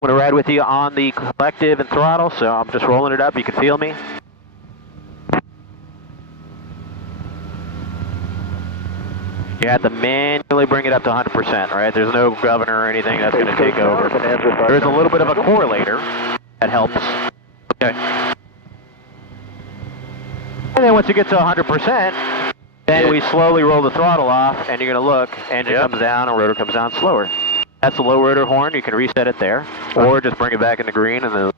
I'm going to ride with you on the collective and throttle, so I'm just rolling it up. You can feel me. You have to manually bring it up to 100%, right? There's no governor or anything that's going to take over. There's a little bit of a correlator that helps. Okay. And then once you get to 100%, then we slowly roll the throttle off, and you're going to look, engine comes down, and rotor comes down slower. That's the low rotor horn. You can reset it there, or just bring it back into green, and the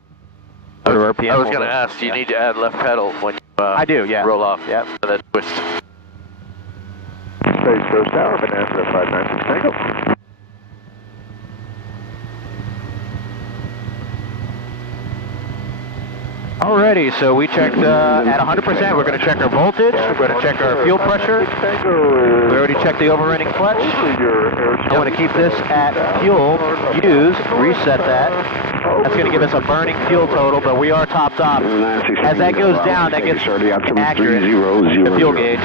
rotor RPM. I was going to ask, do you need to add left pedal when you I do, yeah. roll off? Yep. So that twist. Space Coast Tower, Bonanza 596 Takeoff. Alrighty, so we checked at 100%. We're going to check our voltage. We're going to check our fuel pressure. We already checked the overrunning clutch. I want to keep this at fuel used. Reset that. That's going to give us a burning fuel total, but we are topped off. As that goes down, that gets accurate. The fuel gauge.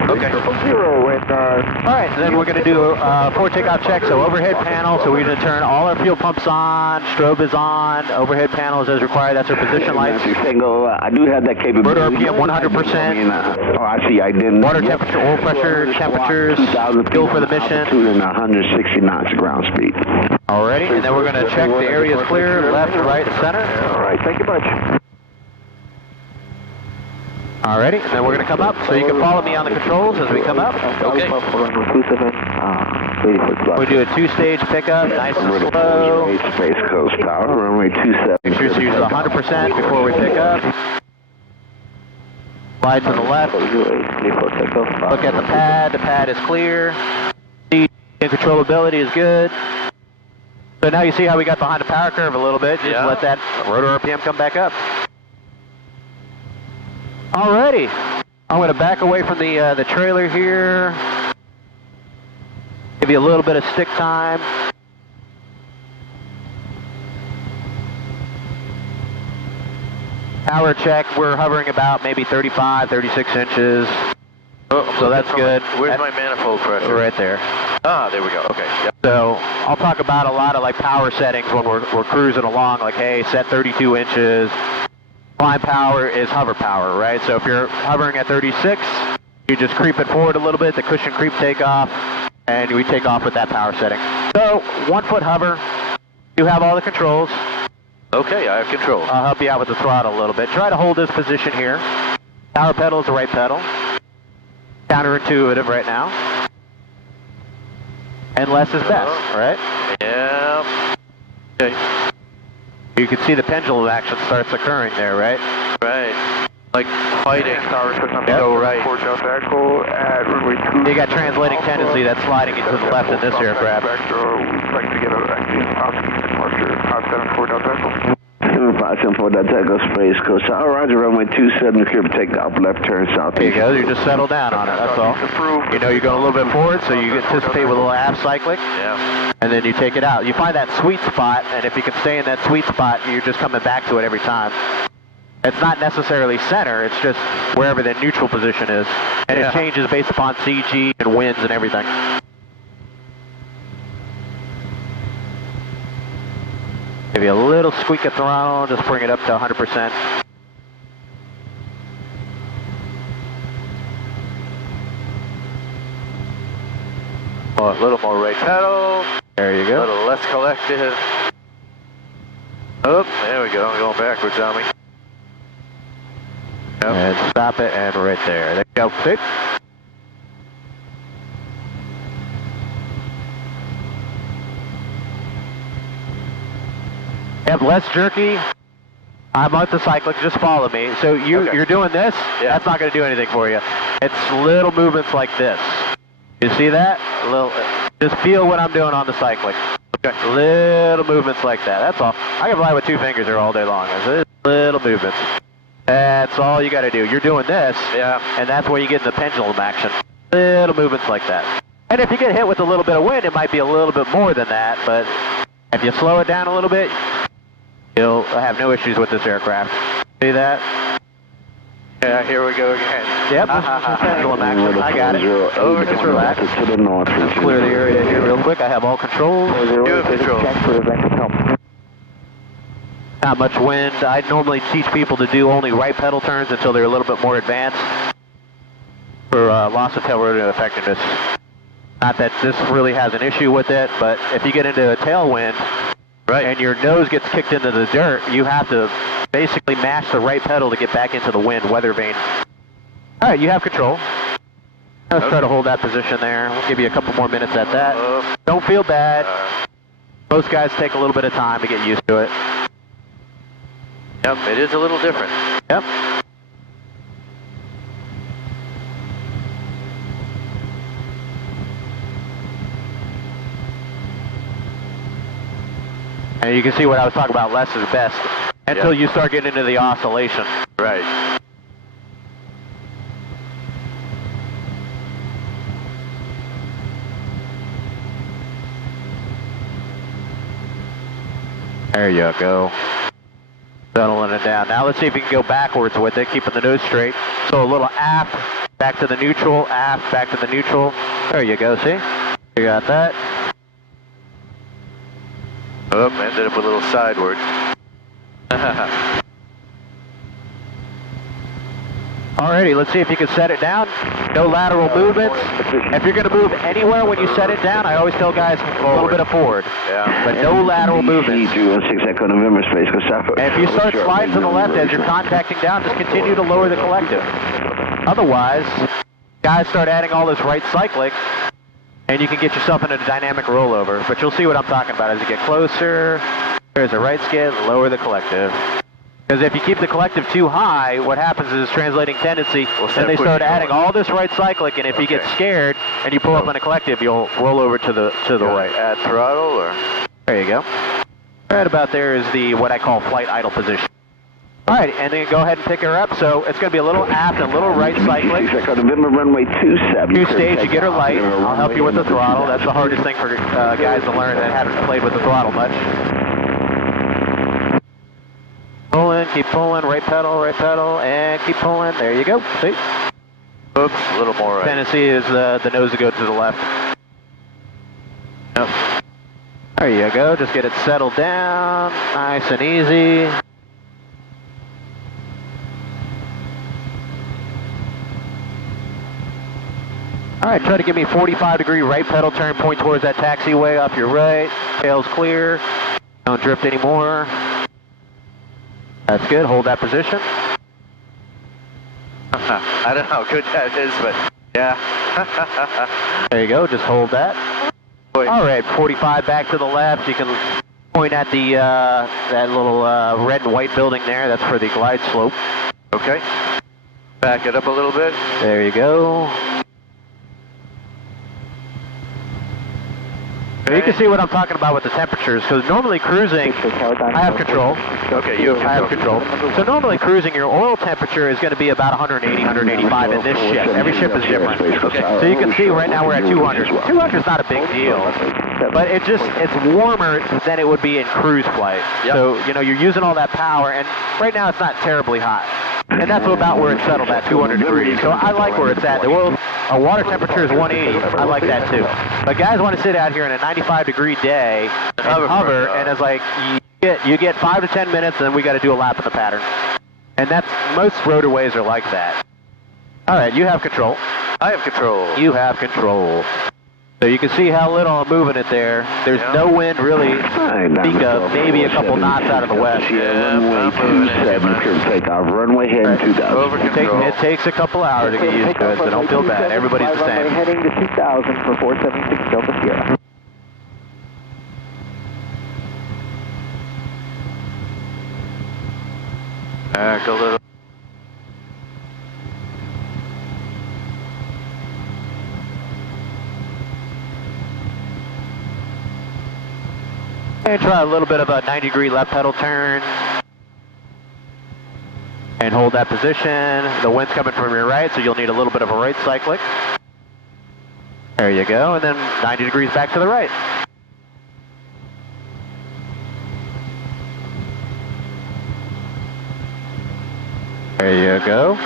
Okay. Alright, then we're going to do a forward takeoff check. So overhead panel, so we're going to turn all our fuel pumps on, strobe is on, overhead panels as required, that's our position lights. I do have that capability. Rotor RPM 100%. Oh, I see, I didn't. Water temperature, oil pressure, temperatures, fuel for the mission. Altitude and 160 knots ground speed. Alrighty, and then we're going to check the areas clear, left, right, and center. Alright, thank you much. Alrighty, and then we're going to come up, so you can follow me on the controls as we come up. Okay. We do a two-stage pickup, nice and slow. Space Coast Tower, runway 27. Make sure to use 100% before we pick up. Slide to the left. Look at the pad is clear. Seat controllability is good. So now you see how we got behind the power curve a little bit, just let that rotor RPM come back up. Alrighty, I'm going to back away from the trailer here. Give you a little bit of stick time. Power check, we're hovering about maybe 35, 36 inches. Oh, so that's good. Where's my manifold pressure? Right there. Ah, there we go. Okay. Yep. So I'll talk about a lot of like power settings when we're cruising along. Like, hey, set 32 inches. Climb power is hover power, right? So if you're hovering at 36, you just creep it forward a little bit, the cushion creep takeoff, and we take off with that power setting. So 1 foot hover, you have all the controls. Okay, I have control. I'll help you out with the throttle a little bit. Try to hold this position here. Power pedal is the right pedal. Counterintuitive right now. And less is best, right? Yeah. Okay. You can see the pendulum action starts occurring there, right? Right. Like fighting. Go right. You You got translating tendency that's sliding into the left in this aircraft. We'd like to get a departure. 574 Takeoff, Space Coast Tower, Roger, runway 27, clear for takeoff, left turn southeast. There you go, you just settle down on it, that's all. You know you're going a little bit forward, so you anticipate with a little half cyclic. Yeah. And then you take it out. You find that sweet spot, and if you can stay in that sweet spot, you're just coming back to it every time. It's not necessarily center, it's just wherever the neutral position is. And it changes based upon CG and winds and everything. Give you a little squeak of throttle, just bring it up to 100%. Oh, a little more right pedal. There you A go. little less collective. Oh, there we go. I'm going backwards on me. Yep. And stop it, and right there. There you go. See? Yep, less jerky. I'm at the cyclic, just follow me. So you're doing this, that's not going to do anything for you. It's little movements like this. You see that? Just feel what I'm doing on the cyclic. Okay. Little movements like that, that's all. I can fly with 2 fingers here all day long. It's little movements. That's all you got to do. You're doing this, and that's where you get the pendulum action. Little movements like that. And if you get hit with a little bit of wind, it might be a little bit more than that, but if you slow it down a little bit, you'll have no issues with this aircraft. See that? Yeah, here we go again. Yep, pendulum action. I got it. Over, just relax. To the north. Let's clear the area here real quick. I have all controls. You have control. Not much wind. I normally teach people to do only right pedal turns until they're a little bit more advanced for loss of tail rotor effectiveness. Not that this really has an issue with it, but if you get into a tailwind and your nose gets kicked into the dirt, you have to basically mash the right pedal to get back into the wind, weather vane. All right, you have control. Let's try to hold that position there. We'll give you a couple more minutes at that. Don't feel bad. Most guys take a little bit of time to get used to it. Yep, it is a little different. Yep. And you can see what I was talking about, less is best, until you start getting into the oscillation. Right. There you go. Settling it down. Now let's see if you can go backwards with it, keeping the nose straight. So a little aft, back to the neutral, aft, back to the neutral. There you go, see? You got that. Oh, ended up a little sideward. Alrighty, let's see if you can set it down. No lateral movements. If you're going to move anywhere when you set it down, I always tell guys a little bit of forward. Yeah. But no lateral movements. E316 Echo November Space Coast South. And if you start sliding to the left as you're contacting down, just continue to lower the collective. Otherwise, guys start adding all this right cyclic, and you can get yourself into a dynamic rollover. But you'll see what I'm talking about as you get closer. There's a right skid, lower the collective. Because if you keep the collective too high, what happens is translating tendency, and they start adding all this right cyclic, and if you get scared and you pull up on a collective, you'll roll over to the right. Add throttle, or? There you go. Right about there is the what I call flight idle position. All right, and then go ahead and pick her up. So it's going to be a little aft and a little right cyclic. November runway 27. Two stage, you get her light. I'll help you with the throttle. That's the hardest thing for guys to learn that haven't played with the throttle much. Pulling, keep pulling, right pedal, and keep pulling. There you go. See? Oops, a little more right. Tendency is the nose to go to the left. Yep. There you go. Just get it settled down, nice and easy. All right, try to give me 45-degree right pedal turn, point towards that taxiway off your right. Tail's clear. Don't drift anymore. That's good. Hold that position. I don't know how good that is, but yeah. There you go. Just hold that. Boy. All right, 45 back to the left. You can point at the that little red and white building there. That's for the glide slope. Okay. Back it up a little bit. There you go. You can see what I'm talking about with the temperatures, because normally cruising, I have control. Okay, you have control. So normally cruising, your oil temperature is going to be about 180, 185 in this ship. Every ship is different. Okay. So you can see right now we're at 200. 200 is not a big deal, but it's warmer than it would be in cruise flight. Yep. So, you know, you're using all that power, and right now it's not terribly hot. And that's about where it's settled at, 200 degrees. So I like where it's at. The oil, water temperature is 180. I like that too. But guys want to sit out here in a 95-degree day and hover, and it's like you get 5 to 10 minutes, and then we got to do a lap in the pattern. And that's most rotorways are like that. All right, you have control. I have control. You have control. So you can see how little I'm moving it there. There's no wind really speak of, maybe a couple knots out of the west. Runway 27, takeoff, runway heading 2000. Over control. It takes a couple hours to get used to it, so don't feel bad. Everybody's the same. Heading to 2000 for 476 Delta Sierra. Back a little. And try a little bit of a 90-degree left pedal turn. And hold that position. The wind's coming from your right, so you'll need a little bit of a right cyclic. There you go, and then 90 degrees back to the right. There you go.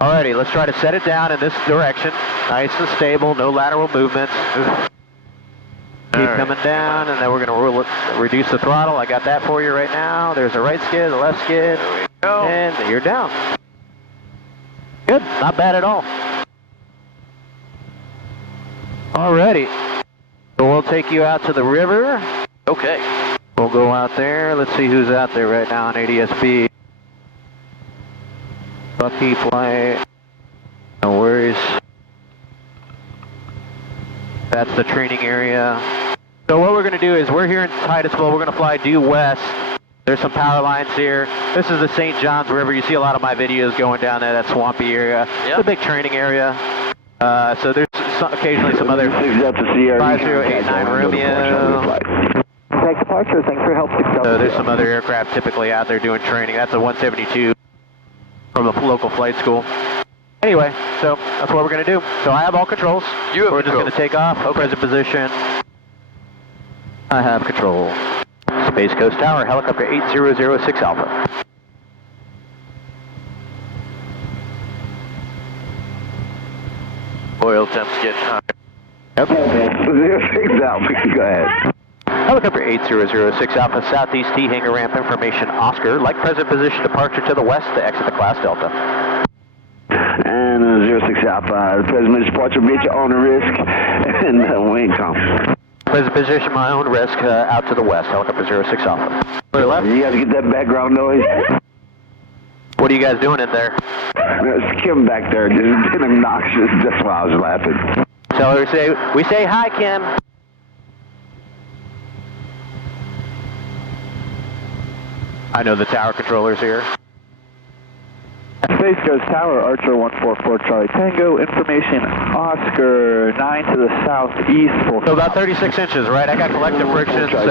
Alrighty, let's try to set it down in this direction. Nice and stable, no lateral movements. Keep coming down, and then we're going to reduce the throttle. I got that for you right now. There's a right skid, a left skid, and you're down. Good, not bad at all. Alrighty, so we'll take you out to the river. Okay. We'll go out there. Let's see who's out there right now on ADSB. Bucky flight. No worries. That's the training area. So what we're going to do is we're here in Titusville. We're going to fly due west. There's some power lines here. This is the St. Johns River. You see a lot of my videos going down there, that swampy area. It's a big training area. So there's occasionally some other 5089 Romeo. Take departure, thanks for your help. So there's some other aircraft typically out there doing training. That's a 172 from a local flight school. Anyway, so that's what we're going to do. So I have all controls. We're just going to take off. Present position. I have control. Space Coast Tower, helicopter 8006 Alpha. Oil temps getting high. Yep. 06 Alpha, go ahead. Helicopter 8006 Alpha, southeast T hangar ramp information Oscar. Like present position, departure to the west to exit the class Delta. And 06 Alpha, the present departure will be at your own risk, and wing come. Present position, my own risk, out to the west, helicopter 06 Alpha. Clear left. You guys get that background noise? What are you guys doing in there? It's Kim back there, just being obnoxious, that's why I was laughing. Tell her we say hi, Kim. I know the tower controller's here. Space Coast Tower, Archer 144 Charlie Tango, information Oscar 9 to the southeast. So about 36 inches, right? I got collective friction, so I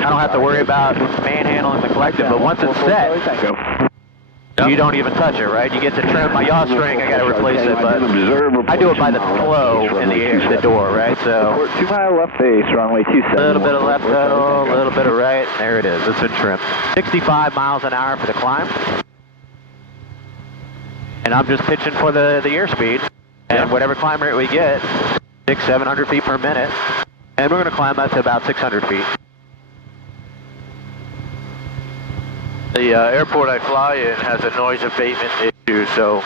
don't have to worry about manhandling the collective, but once it's set, you don't even touch it, right? You get to trim my yaw string, I got to replace it, but I do it by the flow in the door, right? So 2 mile left base, runway 27. a little bit of left pedal, a little bit of right, there it is, it's been trimmed. 65 miles an hour for the climb. And I'm just pitching for the airspeed, and whatever climb rate we get, 600-700 feet per minute, and we're going to climb up to about 600 feet. The airport I fly in has a noise abatement issue, so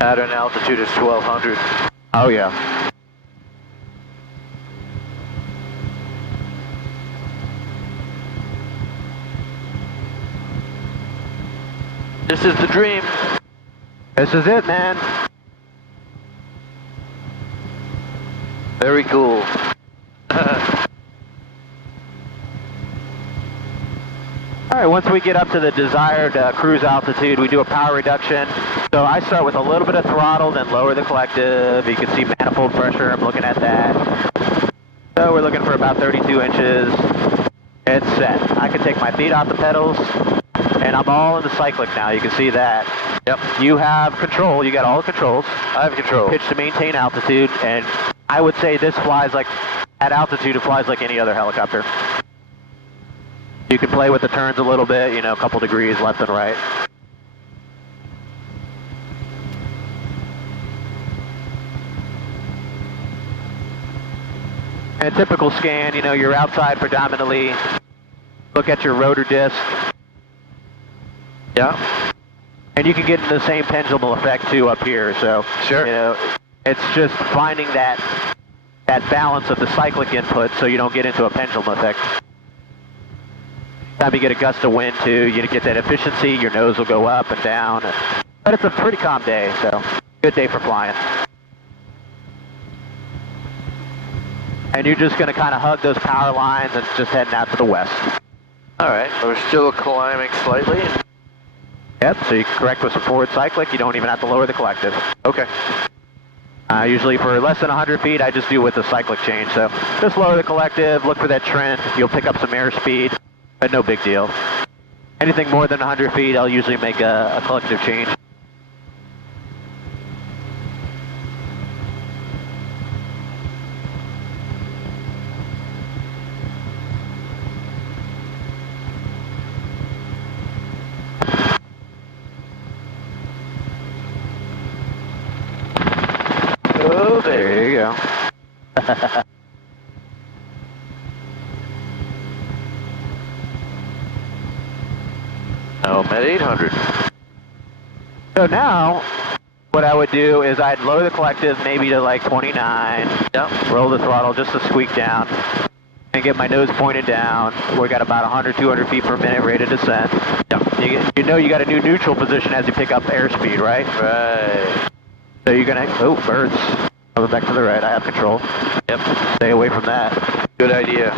at an altitude is 1200. Oh yeah. This is the dream. This is it, man. Very cool. All right, once we get up to the desired cruise altitude, we do a power reduction. So I start with a little bit of throttle, then lower the collective. You can see manifold pressure, I'm looking at that. So we're looking for about 32 inches. It's set. I can take my feet off the pedals, and I'm all in the cyclic now, you can see that. Yep. You have control, you got all the controls. I have control. Pitch to maintain altitude, and I would say this flies like, at altitude it flies like any other helicopter. You can play with the turns a little bit, you know, a couple degrees left and right. And a typical scan, you know, you're outside predominantly. Look at your rotor disc. Yeah. And you can get the same pendulum effect too up here, so Sure. you know, it's just finding that balance of the cyclic input so you don't get into a pendulum effect. Time you get a gust of wind too, you get that efficiency, your nose will go up and down. But it's a pretty calm day, so good day for flying. And you're just going to kind of hug those power lines and just heading out to the west. All right. We're still climbing slightly. Yep, so you can correct with some forward cyclic, you don't even have to lower the collective. Okay. Usually for less than 100 feet, I just do with the cyclic change. So just lower the collective, look for that trend, you'll pick up some airspeed, but no big deal. Anything more than 100 feet, I'll usually make a collective change. Oh, There you go. I'm at 800. So now, what I would do is I'd lower the collective maybe to like 29. Yep. Roll the throttle just to squeak down. And get my nose pointed down. We got about 100, 200 feet per minute rate of descent. Yep. You know you got a new neutral position as you pick up airspeed, right? Right. So you're gonna, oh, birds. Coming back to the right, I have control. Yep. Stay away from that. Good idea.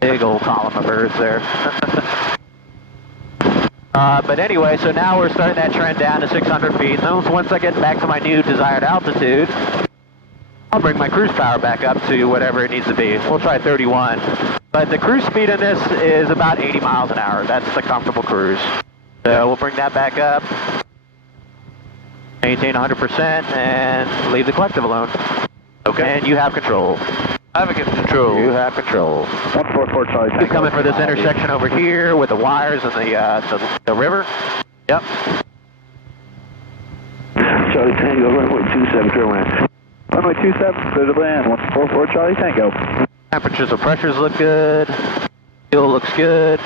Big old column of birds there. But anyway, so now we're starting that trend down to 600 feet. And once I get back to my new desired altitude, I'll bring my cruise power back up to whatever it needs to be. We'll try 31. But the cruise speed in this is about 80 miles an hour. That's the comfortable cruise. So we'll bring that back up, maintain 100%, and leave the collective alone. Okay. And you have control. I have control. You have control. 144 Charlie Tango. He's coming for this intersection over here with the wires and the river. Yep. Charlie Tango, runway 27, clear land. Runway 27, clear to land, 144 Charlie Tango. Temperatures and pressures look good. Fuel looks good.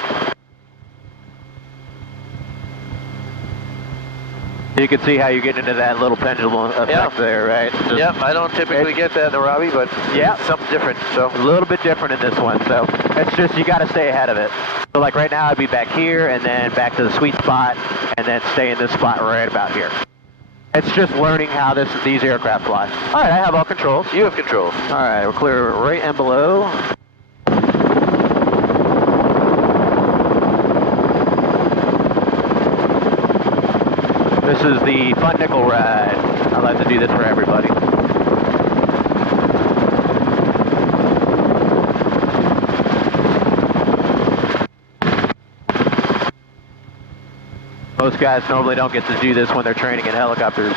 You can see how you're getting into that little pendulum effect there, right? Yep, I don't typically get that in the Robbie, but yeah, something different. So a little bit different in this one. So it's just you got to stay ahead of it. So like right now, I'd be back here and then back to the sweet spot, and then stay in this spot right about here. It's just learning how these aircraft fly. All right, I have all controls. you have control. All right, we're clear right and below. This is the fun nickel ride. I like to do this for everybody. Most guys normally don't get to do this when they're training in helicopters.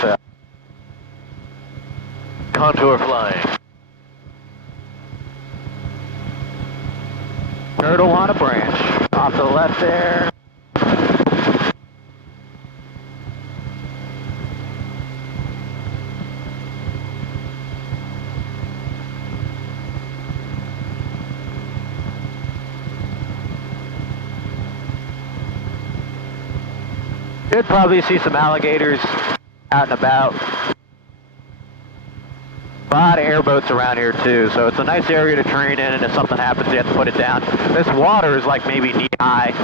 Contour flying. Turtle on a branch. Off to the left there. You'd probably see some alligators out and about. A lot of airboats around here too, so it's a nice area to train in, and if something happens, you have to put it down. This water is like maybe knee-high,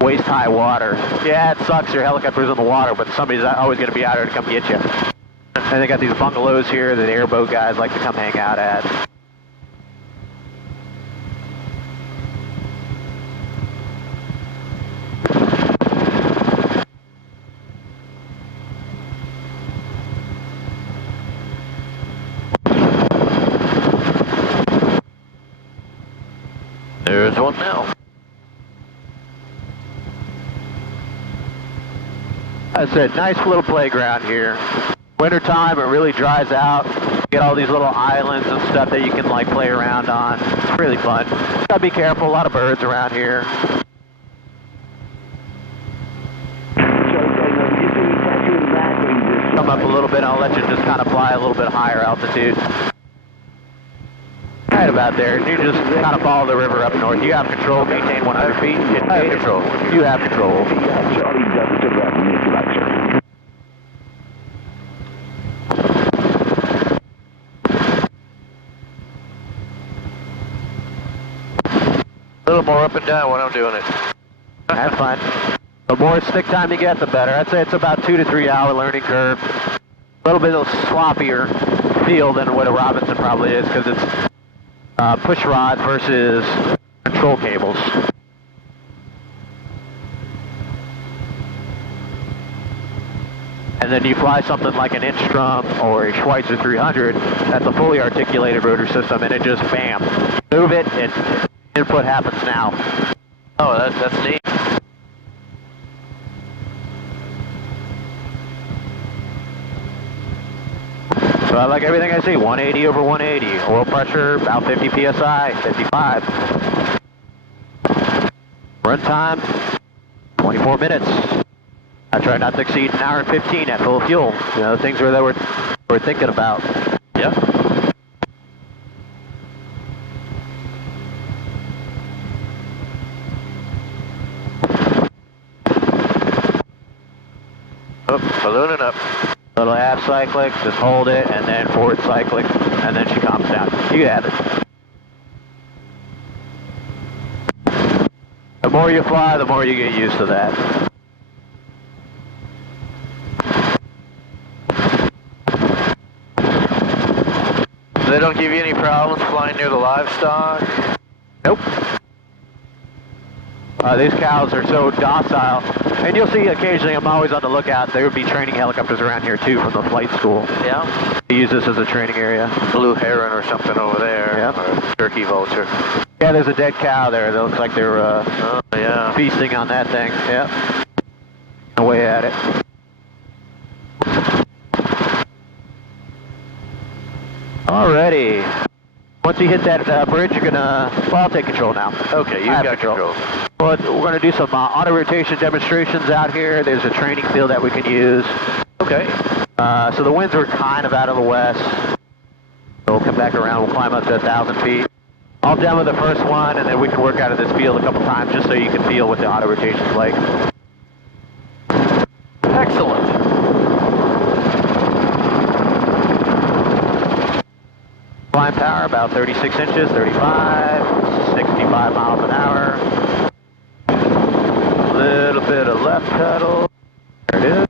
waist-high water. Yeah, it sucks your helicopter's in the water, but somebody's always going to be out here to come get you. And they got these bungalows here that airboat guys like to come hang out at. There's one now. I said, nice little playground here. Wintertime, it really dries out. You get all these little islands and stuff that you can like play around on. It's really fun. Gotta be careful, a lot of birds around here. Come up a little bit, I'll let you just kind of fly a little bit higher altitude. Right about there, and you just kind of follow the river up north. You have control, maintain 100 feet. I have control. You have control. Charlie doesn't to that from the lecture. A little more up and down when I'm doing it. That's fine. The more stick time you get, the better. I'd say it's about 2 to 3 hour learning curve. A little bit of sloppier feel than what a Robinson probably is, because it's push rod versus control cables. And then you fly something like an Instrum or a Schweitzer 300, that's a fully articulated rotor system, and it just, bam, move it, and input happens now. Oh, that's neat. So I like everything I see, 180 over 180. Oil pressure, about 50 PSI, 55. Run time, 24 minutes. I try not to exceed an hour and 15 at full fuel. You know, things that we're thinking about. Yeah. Oh, ballooning up. Little half cyclic, just hold it, and then forward cyclic, and then she calms down. You have it. The more you fly, the more you get used to that. They don't give you any problems flying near the livestock? Nope. These cows are so docile. And you'll see occasionally, I'm always on the lookout, there would be training helicopters around here too from the flight school. Yeah. They use this as a training area. Blue heron or something over there. Yep. Or a turkey vulture. Yeah, there's a dead cow there that looks like they're Oh, yeah. feasting on that thing. Yep. Away at it. Alrighty. Once you hit that bridge, you're gonna, well, I'll take control now. Okay, you've got control. Well, we're gonna do some auto rotation demonstrations out here. There's a training field that we can use. Okay. So the winds are kind of out of the west. So we'll come back around, we'll climb up to 1,000 feet. I'll demo the first one, and then we can work out of this field a couple times just so you can feel what the auto rotation's like. Excellent. Flying power about 36 inches, 35, 65 miles an hour. Little bit of left pedal. There it is.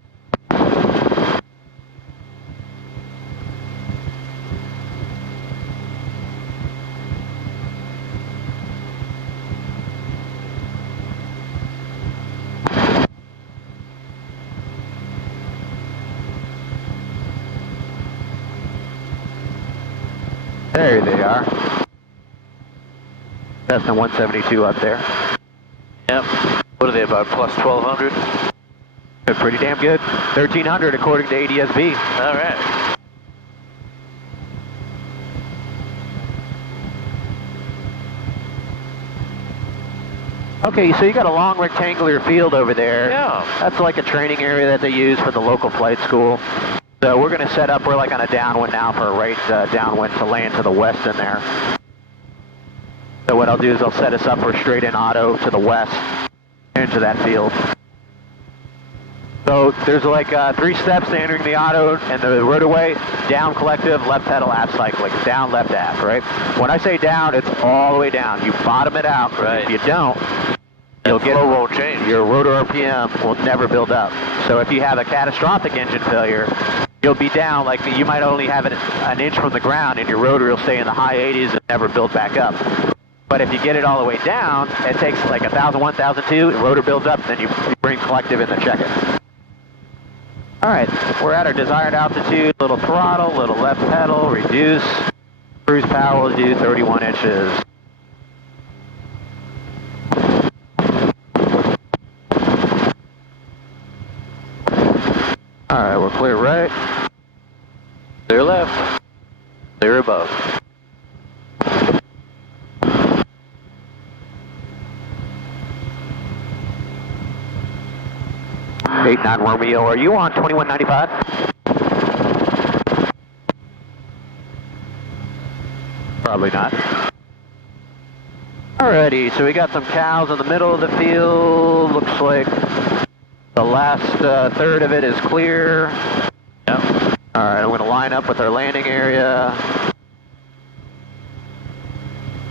There they are. That's the 172 up there. Yep. What are they, about plus 1,200? They're pretty damn good. 1,300 according to ADSB. All right. Okay, so you got a long rectangular field over there. Yeah. That's like a training area that they use for the local flight school. So we're going to set up, we're like on a downwind now for a right downwind to land to the west in there. So what I'll do is I'll set us up for straight in auto to the west into that field. So there's like 3 steps to entering the auto and the rotorway: down collective, left pedal, aft cyclic, down, left, aft, right? When I say down, it's all the way down. You bottom it out. Right. If you don't, you'll get flow won't change. Your rotor RPM will never build up. So if you have a catastrophic engine failure, you'll be down, like you might only have it an inch from the ground, and your rotor will stay in the high 80s and never build back up. But if you get it all the way down, it takes like 1,000, 1,002, the rotor builds up, then you bring collective in to check it. All right, we're at our desired altitude. Little throttle, little left pedal, reduce. Cruise power will do 31 inches. All right, we're clear right. Clear left. Clear above. 89 Romeo, are you on 2195? Probably not. Alrighty, so we got some cows in the middle of the field. Looks like the last third of it is clear. Yep. Alright, I'm going to line up with our landing area.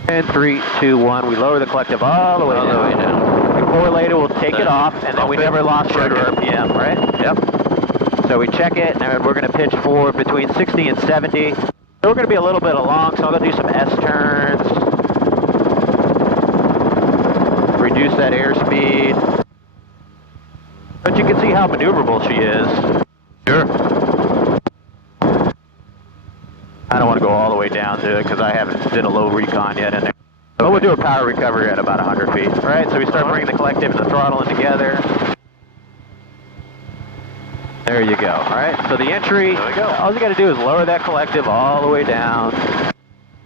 And 3, 2, 1, we lower the collective all the way down. Correlator, we'll take it off, and then we never lost rotor RPM, right? Yep. So we check it, and then we're going to pitch for between 60 and 70. So we're going to be a little bit along, so I'm going to do some S-turns. Reduce that airspeed. But you can see how maneuverable she is. Sure. I don't want to go all the way down to it, because I haven't did a low recon yet in there. But we'll do a power recovery at about 100 feet. All right, so we start bringing the collective and the throttle in together. There you go. All right, so the entry, there we go. All you got to do is lower that collective all the way down.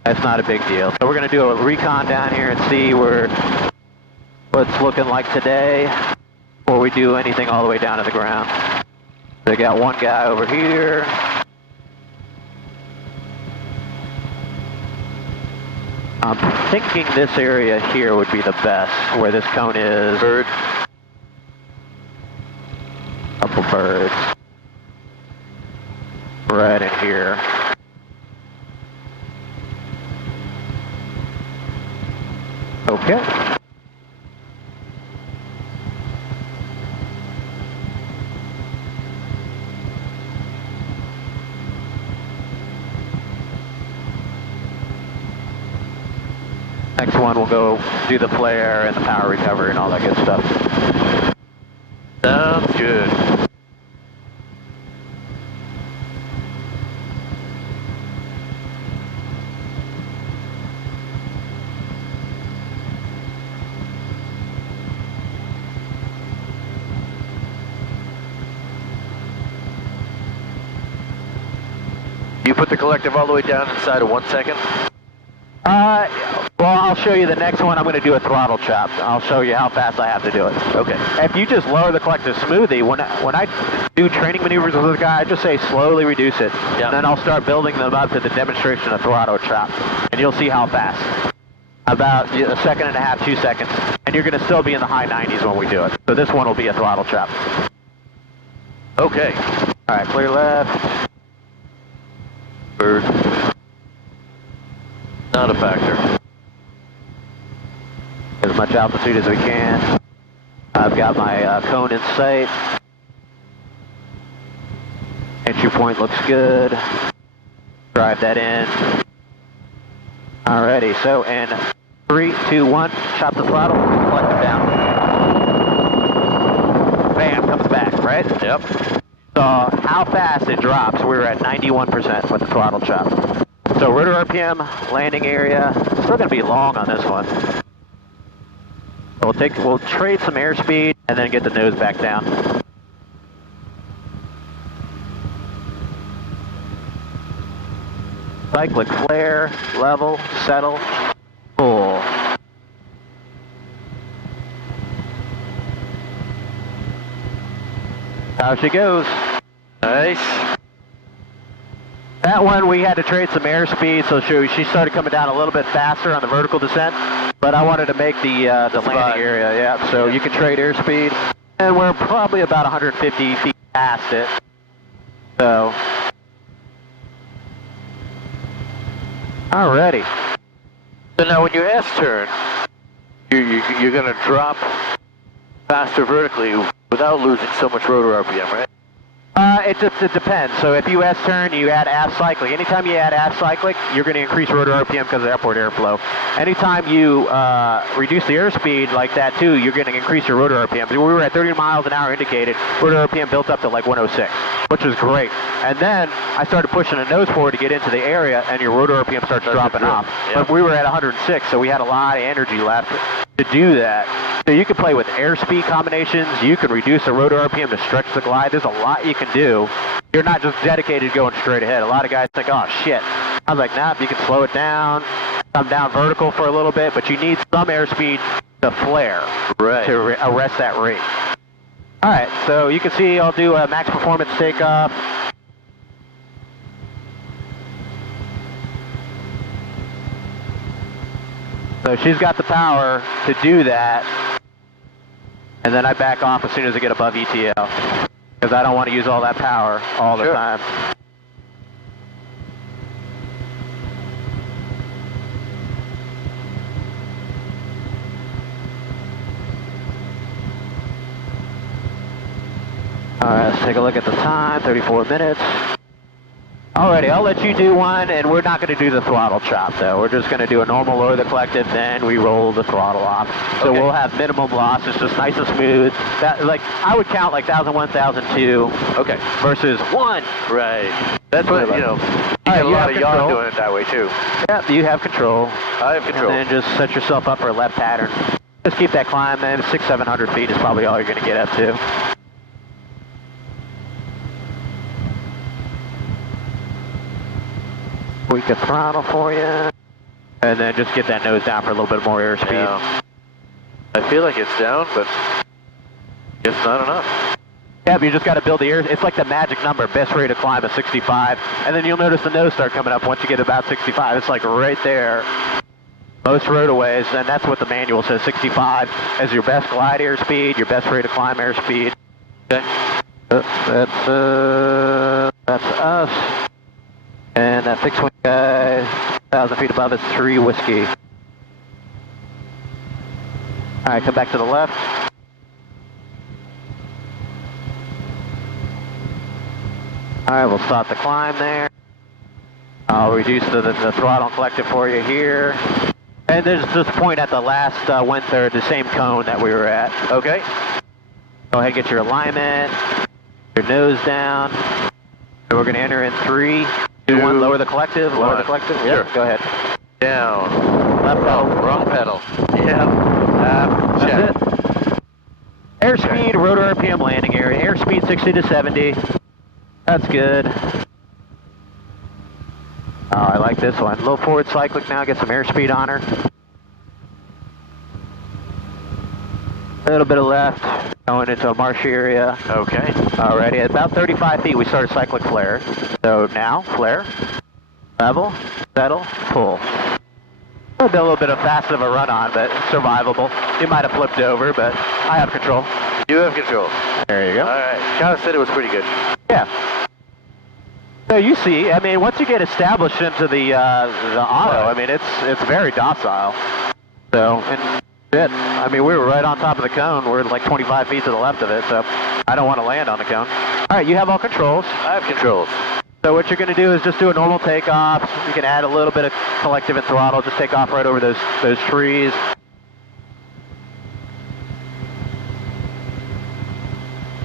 That's not a big deal. So we're going to do a recon down here and see what it's looking like today before we do anything all the way down to the ground. They got one guy over here. I'm thinking this area here would be the best, where this cone is. Bird. Couple birds. here. Okay. Next one we'll go do the flare and the power recovery and all that good stuff. Sounds good. You put the collective all the way down inside of 1 second? Well, I'll show you the next one. I'm going to do a throttle chop. I'll show you how fast I have to do it. Okay. If you just lower the collective smoothly, when I do training maneuvers with the guy, I just say slowly reduce it. Yeah. And then I'll start building them up to the demonstration of throttle chop. And you'll see how fast. About a second and a half, 2 seconds. And you're going to still be in the high 90s when we do it. So this one will be a throttle chop. Okay. All right, clear left. Bird. Not a factor. As much altitude as we can. I've got my cone in sight. Entry point looks good. Drive that in. Alrighty, so in 3, 2, 1, chop the throttle, collect it down. Bam, comes back, right? Yep. So how fast it drops, we were at 91% with the throttle chop. So rotor RPM, landing area, still gonna be long on this one. We'll trade some airspeed and then get the nose back down. Cyclic flare, level, settle, pull. How she goes. Nice. That one we had to trade some airspeed, so she started coming down a little bit faster on the vertical descent, but I wanted to make the landing area, yeah, so you can trade airspeed, and we're probably about 150 feet past it, so. Alrighty. So now when you S-turn, you're going to drop faster vertically without losing so much rotor RPM, right? It depends. So if you S-turn, you add aft cyclic. Anytime you add aft cyclic, you're going to increase rotor RPM because of upward airflow. Anytime you reduce the airspeed like that too, you're going to increase your rotor RPM. We were at 30 miles an hour indicated. Rotor RPM built up to like 106, which was great. And then I started pushing the nose forward to get into the area, and your rotor RPM starts dropping off. Yep. But we were at 106, so we had a lot of energy left to do that. So you can play with airspeed combinations. You can reduce the rotor RPM to stretch the glide. There's a lot you can do. You're not just dedicated to going straight ahead. A lot of guys think, oh shit. I was like, nah, you can slow it down, come down vertical for a little bit, but you need some airspeed to flare to arrest that rate. All right, so you can see I'll do a max performance takeoff. So she's got the power to do that, and then I back off as soon as I get above ETL, because I don't want to use all that power all the time. All right, let's take a look at the time, 34 minutes. Alrighty, I'll let you do one, and we're not going to do the throttle chop, though. We're just going to do a normal lower the collective, then we roll the throttle off. So we'll have minimum loss. It's just nice and smooth. That, like, I would count like 1,001, 1,002. Okay. Versus 1. Right. That's what, you know, you get a lot of yarn doing it that way, too. Yep, you have control. I have control. And then just set yourself up for a left pattern. Just keep that climb, man. 600-700 feet is probably all you're going to get up to. Tweak the throttle for you, and then just get that nose down for a little bit more airspeed. Yeah. I feel like it's down, but it's not enough. Yeah, but you just got to build the air. It's like the magic number, best rate of climb is 65, and then you'll notice the nose start coming up once you get about 65. It's like right there. Most rotorways, and that's what the manual says, 65 as your best glide airspeed, your best rate of climb airspeed. Okay. That's us. And that fixed wing guy, 1,000 feet above is 3 Whiskey. All right, come back to the left. All right, we'll start the climb there. I'll reduce the throttle and collective for you here. And there's this point at the last wind third, the same cone that we were at. Okay. Go ahead and get your alignment, your nose down. So we're going to enter in 3, 2, 1, lower the collective, lower the collective. Sure. Go ahead. Down. Left pedal. Wrong pedal. Yeah. That's it. Airspeed, rotor RPM landing area. Airspeed 60 to 70. That's good. Oh, I like this one. Low forward cyclic now, get some airspeed on her. A little bit of left, going into a marshy area. Okay. Alrighty, at about 35 feet we start a cyclic flare. So now, flare, level, settle, pull. A little bit of fast of a run on, but survivable. You might have flipped over, but I have control. You have control. There you go. Alright, Kyle said it was pretty good. Yeah. So you see, I mean, once you get established into the auto, I mean, it's very docile. So, and it, I mean, we were right on top of the cone. We're like 25 feet to the left of it, so I don't want to land on the cone. All right, you have all controls. I have controls. So what you're going to do is just do a normal takeoff. You can add a little bit of collective and throttle. Just take off right over those trees.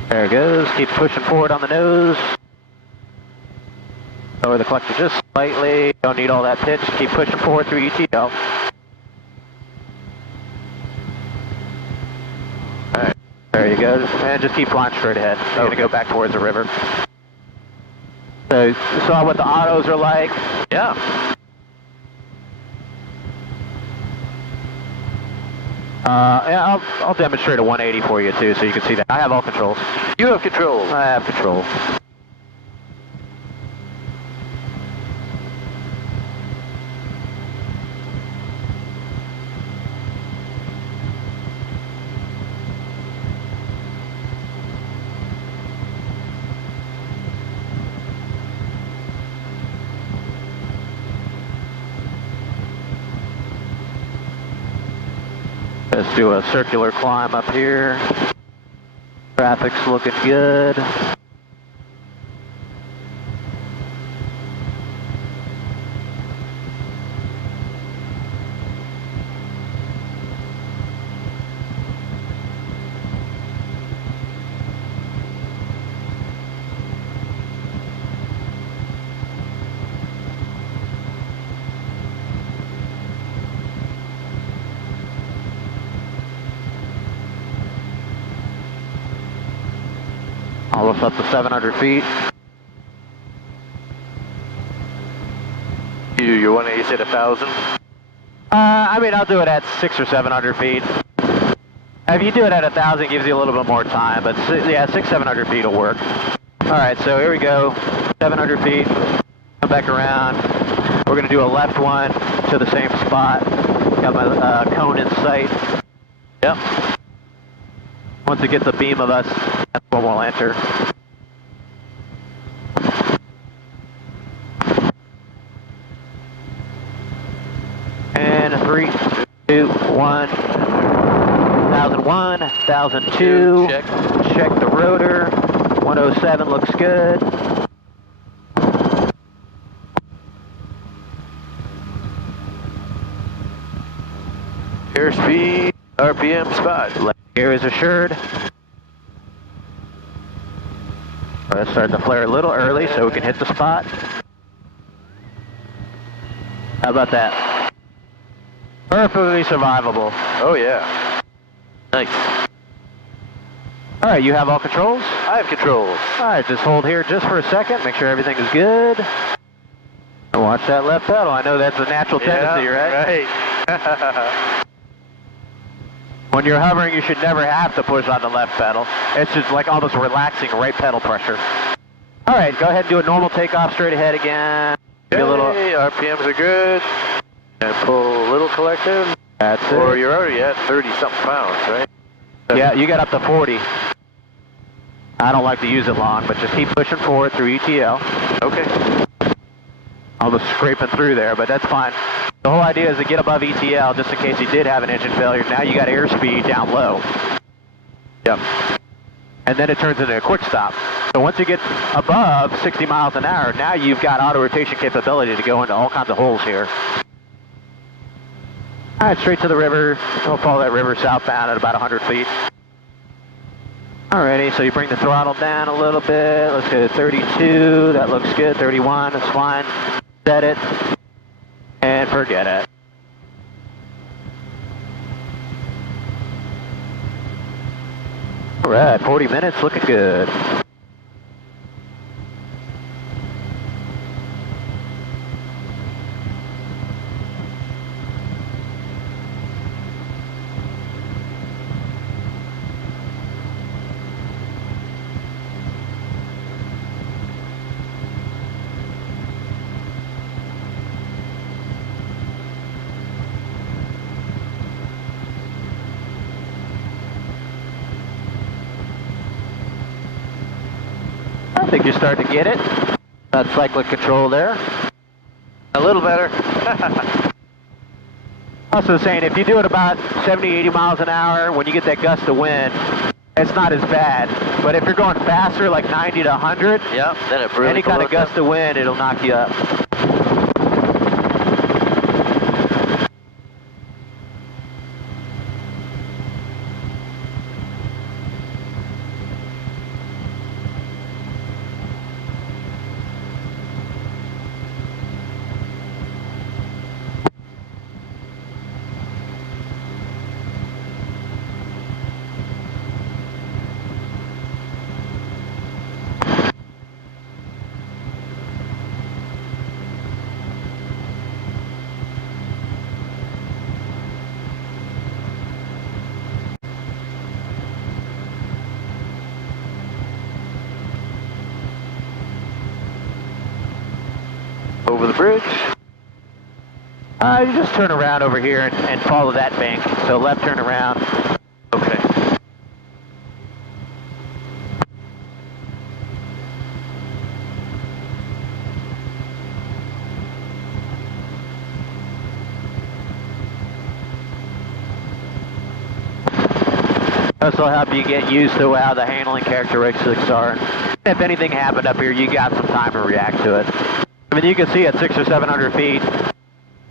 There it goes. Keep pushing forward on the nose. Lower the collector just slightly. Don't need all that pitch. Keep pushing forward through ETL. Alright, there you go. And just keep flying straight ahead. You're going to go back towards the river. So you saw what the autos are like? Yeah. Yeah, I'll demonstrate a 180 for you too, so you can see that. I have all controls. You have controls. I have control. Let's do a circular climb up here. Traffic's looking good. I'll lift up to 700 feet. You want to, you said 1,000? I mean, I'll do it at 600 or 700 feet. If you do it at 1,000, it gives you a little bit more time, but yeah, 600-700 feet will work. All right, so here we go. 700 feet. Come back around. We're going to do a left one to the same spot. Got my cone in sight. Yep. Once it gets a beam of us, that's when we'll enter. And 3, 2, 1. 1,001, 1,002. Check. Check the rotor. 107 looks good. Airspeed, RPM spot. Gear is assured. Let's start the flare a little early so we can hit the spot. How about that? Perfectly survivable. Oh yeah. Nice. All right, you have all controls? I have controls. All right, just hold here just for a second. Make sure everything is good. And watch that left pedal. I know that's a natural tendency, right? Right. When you're hovering, you should never have to push on the left pedal. It's just like almost relaxing right pedal pressure. All right, go ahead and do a normal takeoff straight ahead again. Okay, RPMs are good. And pull a little collective. That's it. Or you're already at 30-something pounds, right? Yeah, you got up to 40. I don't like to use it long, but just keep pushing forward through ETL. Okay. almost scraping through there, but that's fine. The whole idea is to get above ETL just in case you did have an engine failure. Now you got airspeed down low. Yep. And then it turns into a quick stop. So once you get above 60 miles an hour, now you've got auto rotation capability to go into all kinds of holes here. All right, straight to the river. We'll follow that river southbound at about 100 feet. Alrighty, so you bring the throttle down a little bit. Let's go to 32. That looks good. 31, that's fine. Set it. And forget it. Alright, 40 minutes, looking good. I think you're starting to get it. That cyclic control there. A little better. Also saying, if you do it about 70, 80 miles an hour, when you get that gust of wind, it's not as bad. But if you're going faster, like 90 to 100, Yeah, then it really any kind of gust of wind, it'll knock you up. Over the bridge. You just turn around over here and follow that bank. So left turn around. Okay. This will help you get used to how the handling characteristics are. If anything happened up here, you got some time to react to it. I mean, you can see at 600 or 700 feet,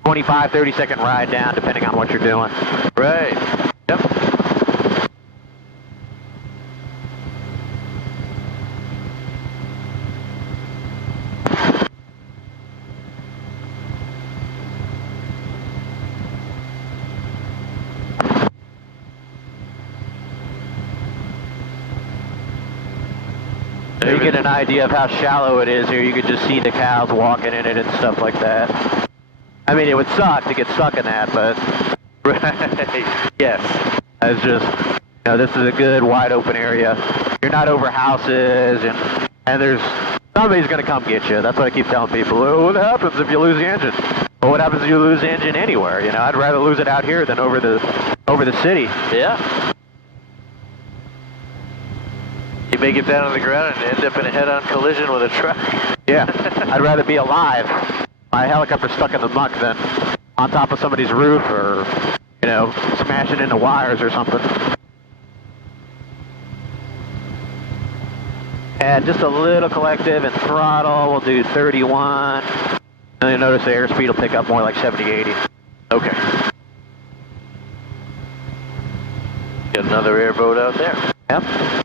25, 30-second ride down, depending on what you're doing. Right. Yep. So you get an idea of how shallow it is here. You can just see the cows walking in it and stuff like that. I mean, it would suck to get stuck in that, but Right. Yes. it's just, you know, this is a good wide open area. You're not over houses, and there's somebody's going to come get you. That's what I keep telling people. Oh, what happens if you lose the engine? Well, what happens if you lose the engine anywhere? You know, I'd rather lose it out here than over the city. Yeah. You may get down on the ground and end up in a head-on collision with a truck. Yeah, I'd rather be alive. My helicopter stuck in the muck than on top of somebody's roof or, you know, smashing into wires or something. And just a little collective and throttle. We'll do 31. And you'll notice the airspeed will pick up more like 70, 80. Okay. Got another airboat out there. Yep.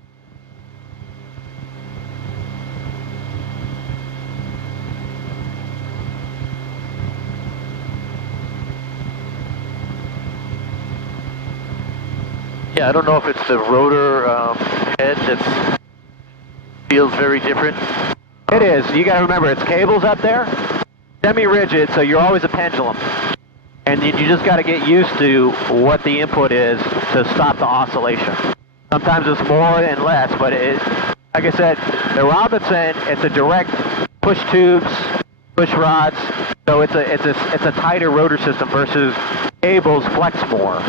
Yeah, I don't know if it's the rotor head that feels very different. It is. You got to remember, it's cables up there, semi-rigid, so you're always a pendulum. And you just got to get used to what the input is to stop the oscillation. Sometimes it's more and less, but like I said, the Robinson, it's a direct push tubes, push rods, so it's a tighter rotor system versus cables flex more.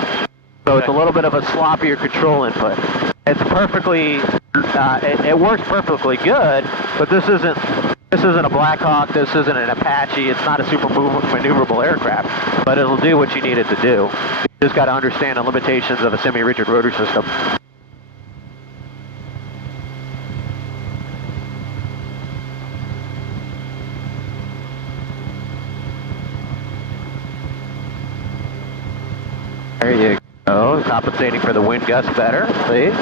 So it's a little bit of a sloppier control input. It's perfectly, it works perfectly good, but this isn't This isn't a Black Hawk, this isn't an Apache, it's not a super maneuverable aircraft, but it'll do what you need it to do. You just got to understand the limitations of a semi-rigid rotor system. There you go, compensating for the wind gust better, see?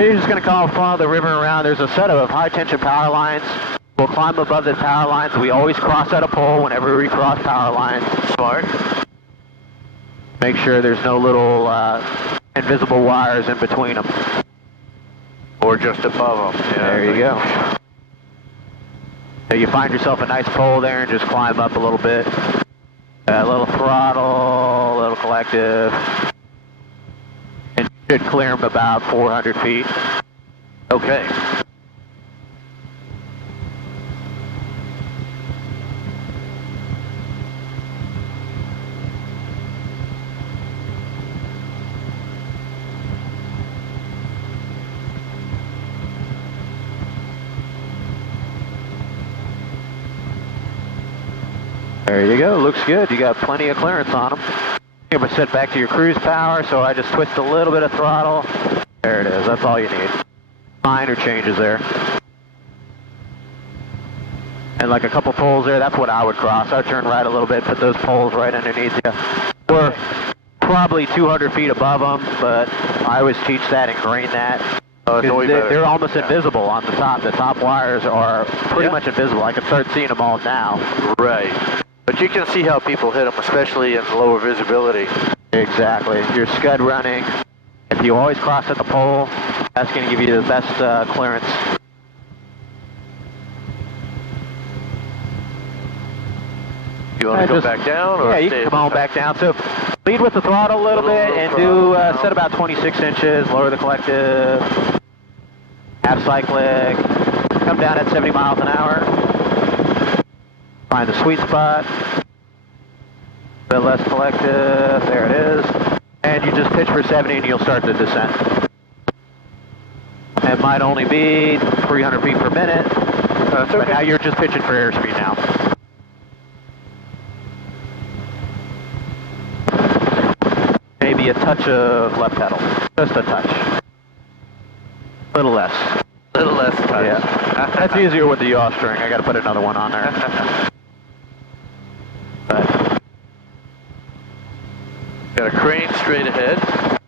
You're just going to follow the river around. There's a set of high tension power lines. We'll climb above the power lines. We always cross at a pole whenever we cross power lines. Smart. Make sure there's no little invisible wires in between them. Or just above them. Yeah, there you go. So you find yourself a nice pole there and just climb up a little bit. A little throttle, a little collective. And you should clear them about 400 feet. Okay. There you go, looks good. You got plenty of clearance on them. You're going to set back to your cruise power, so I just twist a little bit of throttle. There it is, that's all you need. Minor changes there. And like a couple poles there, that's what I would cross. I would turn right a little bit, put those poles right underneath you. We're probably 200 feet above them, but I always teach that and grain that. They're almost invisible on the top. The top wires are pretty much invisible. I can start seeing them all now. Right. But you can see how people hit them, especially in lower visibility. Exactly. Your scud running. If you always cross at the pole, that's going to give you the best clearance. You want to go back down? Or yeah, you can come on back down. So lead with the throttle a little bit and do set about 26 inches, lower the collective, half cyclic, come down at 70 miles an hour. Find the sweet spot, a bit less collective, there it is. And you just pitch for 70 and you'll start the descent. It might only be 300 feet per minute, but now you're just pitching for airspeed now. Maybe a touch of left pedal, just a touch. A little less. A little less touch. Yeah. That's easier with the yaw string. I got to put another one on there. But. Got a crane straight ahead.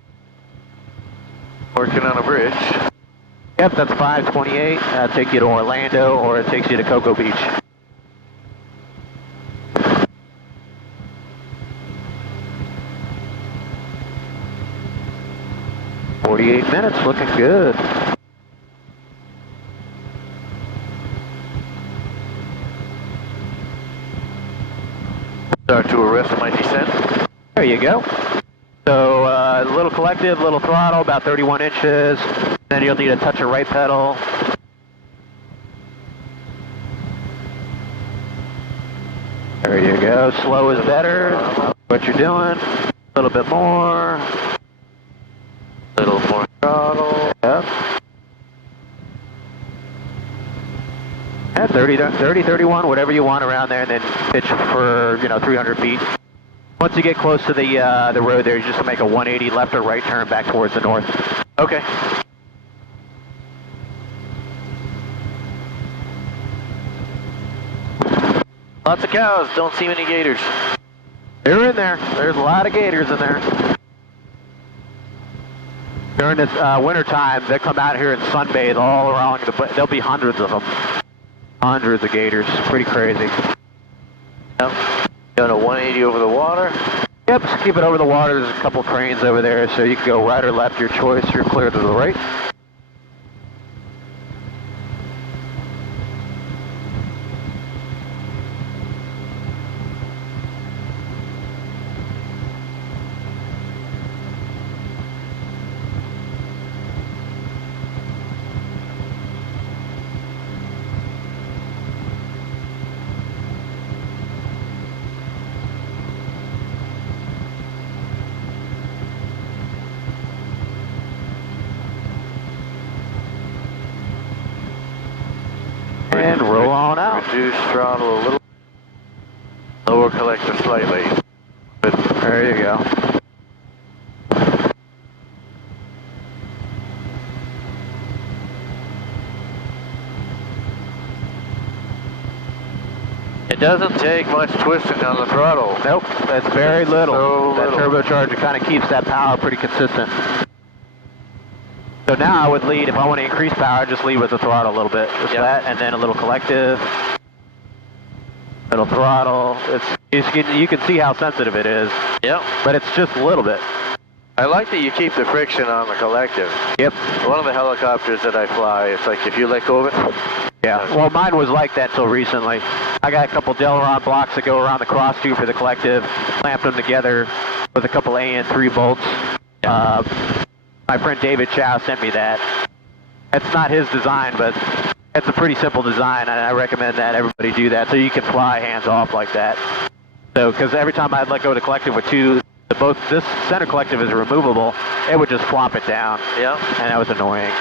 Working on a bridge. Yep, that's 528. Take you to Orlando, or it takes you to Cocoa Beach. "48 minutes, looking good." Start to arrest my descent. There you go. So a little collective, little throttle, about 31 inches. Then you'll need a touch of right pedal. There you go. Slow is better. What you're doing. A little bit more. A little more throttle. Yep. And 30, 31, whatever you want around there, and then pitch for 300 feet. Once you get close to the road there, you just make a 180 left or right turn back towards the north. Okay. Lots of cows, don't see many gators. They're in there. There's a lot of gators in there. During this winter time, they come out here and sunbathe all around. There'll be hundreds of them. Hundreds of gators. Pretty crazy. Yep. Doing a 180 over the water. Yep, just keep it over the water. There's a couple cranes over there, so you can go right or left, your choice. You're clear to the right. And roll on reduce throttle a little. Lower collector slightly. Good. There you go. It doesn't take much twisting on the throttle. Nope, that's very little. So that little. turbocharger kind of keeps that power pretty consistent. So now I would lead, if I want to increase power, just lead with the throttle a little bit. Just that, and then a little collective. Little throttle. You can see how sensitive it is. Yep. But it's just a little bit. I like that you keep the friction on the collective. Yep. One of the helicopters that I fly, it's like if you let go of it. Yeah. Well, mine was like that till recently. I got a couple Delron blocks that go around the cross tube for the collective, clamped them together with a couple AN3 bolts. My friend David Chow sent me that. It's not his design, but it's a pretty simple design, and I recommend that everybody do that so you can fly hands off like that. So, because every time I'd let go of the collective with this center collective is removable, it would just flop it down. Yeah. And that was annoying.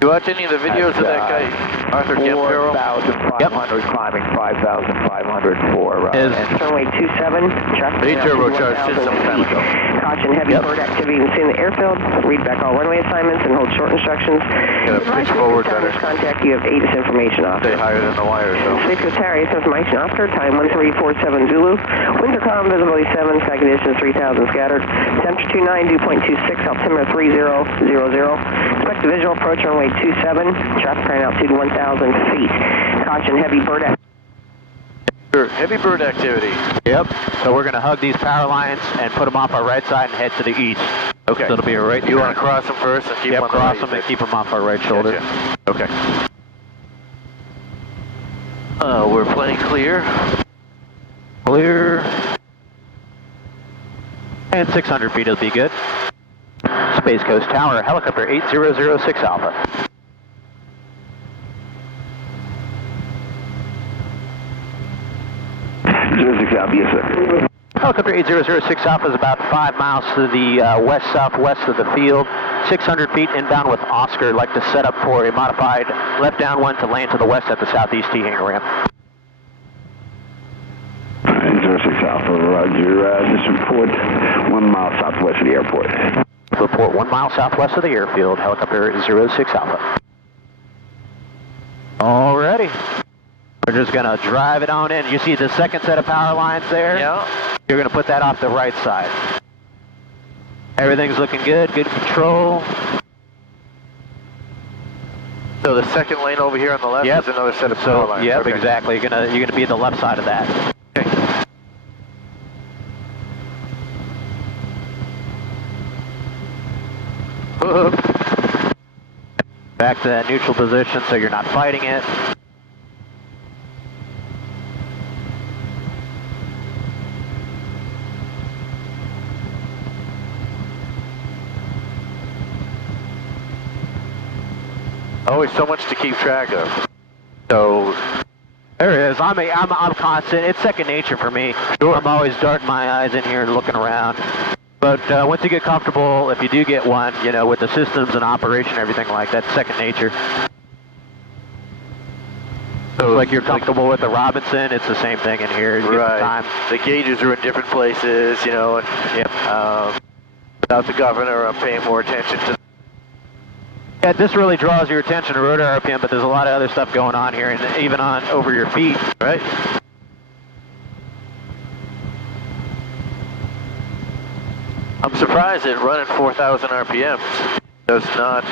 You watch any of the videos of that guy, Arthur Gempero? 4,500 climbing 5,500 for runway 27, traffic. They turbocharged it some time ago. Caution, heavy bird activity in the airfield. Read back all runway assignments and hold short instructions. Gotta pitch forward better. Contact you have ATIS information off. Stay higher than the wire, so. Secretary, information Oscar, time 1347 Zulu. Winds are calm, visibility 7, sky conditions 3000 scattered. Temperature 29, dew point 26, altimeter 3000. Expect the visual approach runway 27, traffic current altitude 1,000 feet. Caution, heavy bird activity. Heavy bird activity. Yep. So we're going to hug these power lines and put them off our right side and head to the east. Okay. So it'll be a right. You want to cross them first and keep them on the cross right them and side. keep them off our right shoulder. Gotcha. Okay. We're playing clear. Clear. And 600 feet will be good. Space Coast Tower, helicopter 8006 Alpha. Yes, sir. Helicopter 8006 Alpha is about 5 miles to the west-southwest of the field. 600 feet inbound with Oscar. Like to set up for a modified left down one to land to the west at the southeast T hangar ramp. 806 Alpha, roger. Just report 1 mile southwest of the airport. Report 1 mile southwest of the airfield, helicopter 06 Alpha. Alrighty. We're just going to drive it on in. You see the second set of power lines there? Yeah. You're going to put that off the right side. Everything's looking good, good control. So the second lane over here on the left is another set of power lines. Yep, Okay. exactly. You're gonna be at the left side of that. Okay. Back to that neutral position so you're not fighting it. Always so much to keep track of. So there it is. I'm constant. It's second nature for me. Sure. I'm always darting my eyes in here and looking around. But once you get comfortable, if you do get one, you know, with the systems and operation and everything like that, second nature. So like you're comfortable with the Robinson, it's the same thing in here. You get the time. The gauges are in different places, you know, and without the governor, I'm paying more attention to. Yeah, this really draws your attention to rotor RPM, but there's a lot of other stuff going on here, and even on over your feet, right? I'm surprised that running 4,000 RPMs does not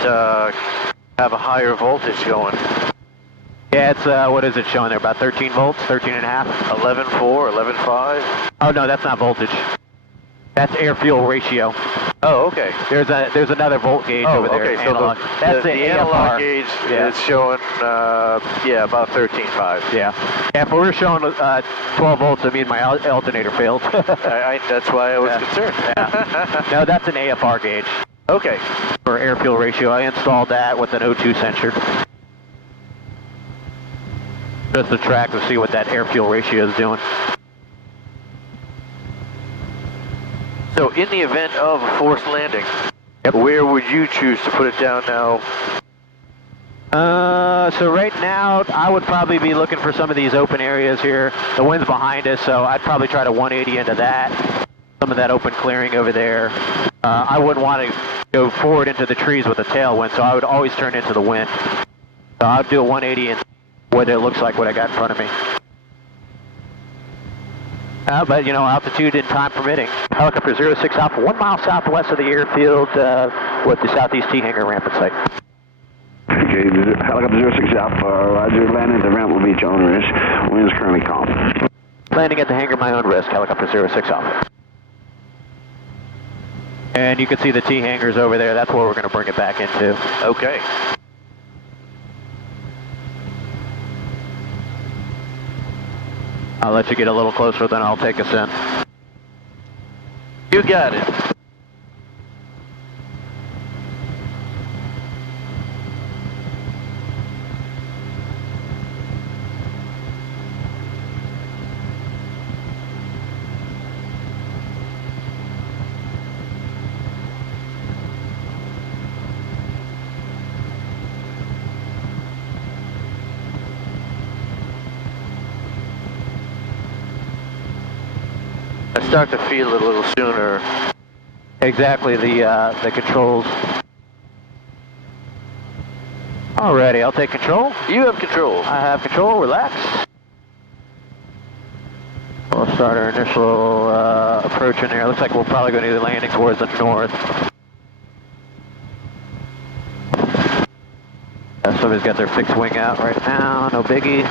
have a higher voltage going. Yeah, it's, what is it showing there, about 13 volts, 13 and a half? 11.4, 11.5? Oh, no, that's not voltage. That's air-fuel ratio. Oh, okay. There's another volt gauge over there. Okay, Analog. so That's the analog AFR. gauge is showing, about 13.5. Yeah. If we were showing 12 volts, I mean my alternator failed. That's why I was concerned. Yeah. No, that's an AFR gauge. Okay. For air-fuel ratio. I installed that with an O2 sensor. Just to track to see what that air-fuel ratio is doing. So in the event of a forced landing, where would you choose to put it down now? So right now, I would probably be looking for some of these open areas here. The wind's behind us, so I'd probably try to 180 into that. Some of that open clearing over there. I wouldn't want to go forward into the trees with a tailwind, so I would always turn into the wind. So I'd do a 180 and what it looks like what I got in front of me. But, you know, altitude and time permitting. Helicopter 06 Alpha, 1 mile southwest of the airfield with the southeast T-hangar ramp in sight. Okay, helicopter 06 Alpha, roger, landing at the ramp will be at your own risk. Wind is currently calm. Landing at the hangar, my own risk, helicopter 06 Alpha. And you can see the T-hangars over there, that's where we're going to bring it back into. Okay. I'll let you get a little closer, then I'll take us in. You got it. I start to feel it a little sooner. Exactly, the controls. Alrighty, I'll take control. You have control. I have control, relax. We'll start our initial approach in there. Looks like we're probably going to be landing towards the north. Somebody's got their fixed wing out right now, no biggie.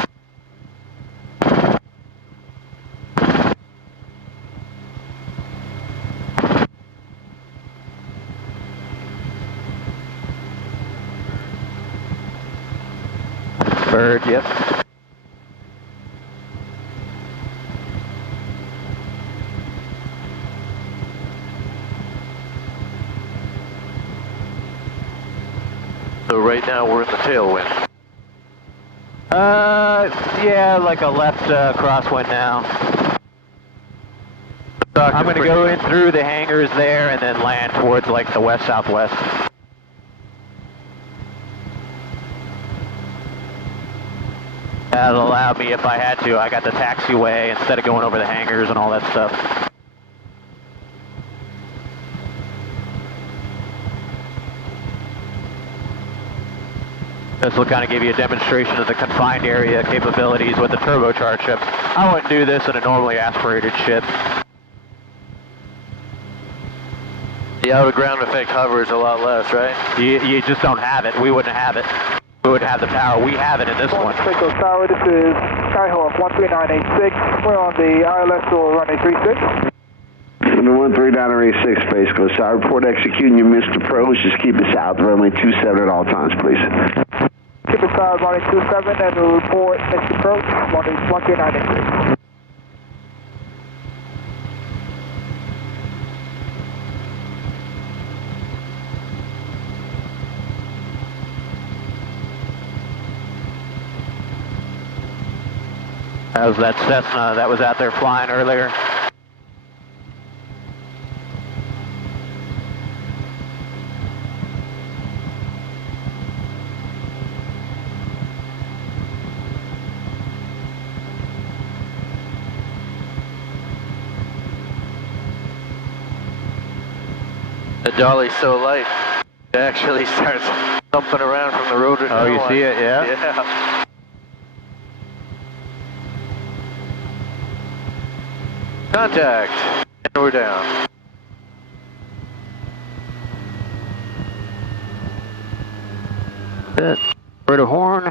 Bird, yep. So right now we're in the tailwind. Yeah, like a left crosswind now. I'm going to go in through the hangars there and then land towards like the west-southwest. That'll allow me, if I had to, I got the taxiway instead of going over the hangars and all that stuff. This will kind of give you a demonstration of the confined area capabilities with the turbocharged ship. I wouldn't do this in a normally aspirated ship. The outer ground effect hover is a lot less, right? You just don't have it. We wouldn't have it. We wouldn't have the power. We have it in this one. Takeoff Tower, this is Skyhawk 13986. We're on the ILS or runway 36. Number 13 down to race 6, Space Coast. I report executing your missed approach. Just keep it south, runway 27 at all times, please. Keep it south, runway 27, and we'll report missed approach, runway 13986. That was that Cessna that was out there flying earlier. The dolly's so light, it actually starts thumping around from the rotor. Oh, you see it, yeah? Yeah. Contact, and we're down. That's it.